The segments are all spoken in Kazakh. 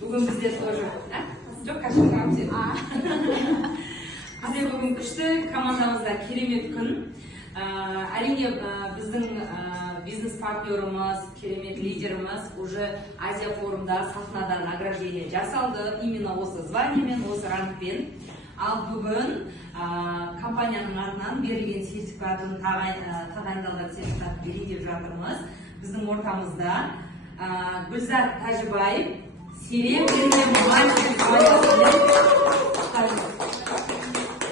Бүгін бізде тоже, жоқ, қашықтырамыз еді. Бізде бүгін күшті, командамызда керемет күн. Әрине біздің бизнес партнеріміз, керемет лидеріміз уже Азия форумда сахнада награждение жасалды, именно осы званиемен, осы рангпен. Ал бүгін компанияның атынан берілген сертификатын, тағайындалған сертификат берейін деп жатырмыз. Біздің ортамызда Гүлзат Тәжібаев, серебряный мастер командасымен.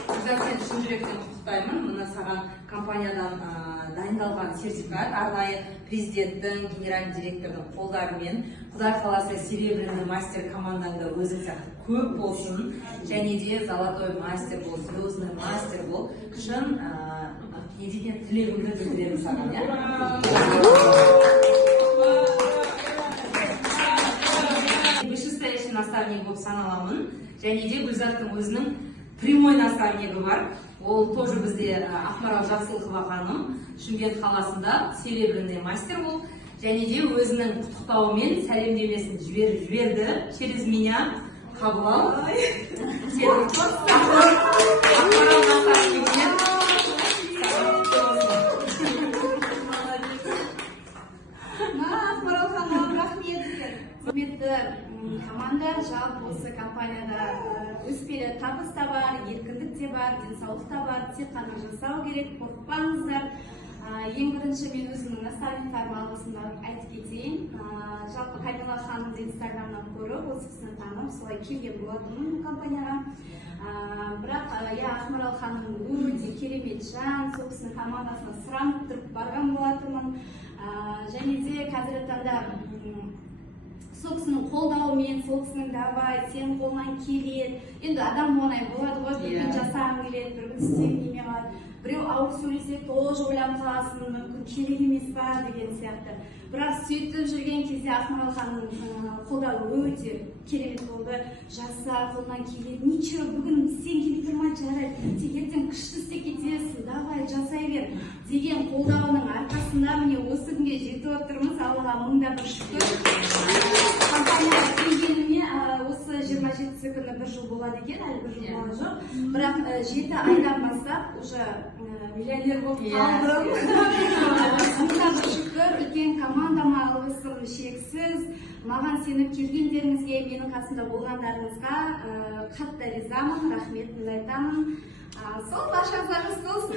Гүлзат, сен шын жүректен құттықтаймын. Мына саған компаниядан дайындалған сертификат арнайы президенттің, генеральный директордың қолдарымен. Құдай қаласа серебряный мастер командаңда өзің сияқты көп болсын, және де золотой мастер бол, звездный мастер бол. Шын не деген тілегімді білдіремін саған, вышестоящий наставник болып саналамын, және де Гүлзаттың өзінің прямой наставнигі бар. Ол тоже бізде Ақмарал Жақсылықова ханым, Шымкент қаласында серебряный мастер бол, және де өзінің құттықтауымен сәлемдемесін жіберді. Через меня қабыл ал. Ақмарал наставнигімен Ақмарал ханым, рахмет. Құрметті команда, жалпы осы компанияда өспелі табыс та бар, еркіндік те бар, денсаулық та бар. Тек қана жасау керек, қорықпаңыздар. Ең бірінші мен өзімнің наставниктарыма алғысымды айтып кетейін. Жалпы Қайнала ханымды инстаграмнан көріп, осы кісіні танып, солай келген болатынмын компанияға. Бірақ Ақмарал ханым өте керемет жан, сол кісінің командасына сұранып тұрып барған болатынмын. Және де қазіргі таңда сол кісінің қолдауымен, сол кісінің давай, сенің қолынан келеді. Енді адам оңай болады ғой, бір күн жасағым келеді, бір күн істегім келмей қалады. Біреу ауыр сөйлесе, тоже ойланып қаласың, мүмкін керек емес па деген сияқты. Бірақ сөйтіп жүрген кезде Ақмарал ханымның қолдауы өте керемет болды. Жаса, қолынан келеді. Ничего, бүгін сен келіп тұрмай жарайды. Сен ертең күшті істеп кетесің, давай жасай бер деген қолдауының арқасында міне осы күнге жетіп отырмыз. Аллаға мыңда бір шүкір. Компанияға келгеніме осы 27 күні бір жыл болады екен, әлі бір жыл болған жоқ. Бірақ 7 айдан бастап уже миллионер болып қалдым. Мыңда бір шүкір, үлкен командама алғысым шексіз. Маған сеніп келгендеріңізге, менің қасымда болғандарыңызға қатты ризамын, рахметімді айтамын. Сол баршаңызға құтты болсын.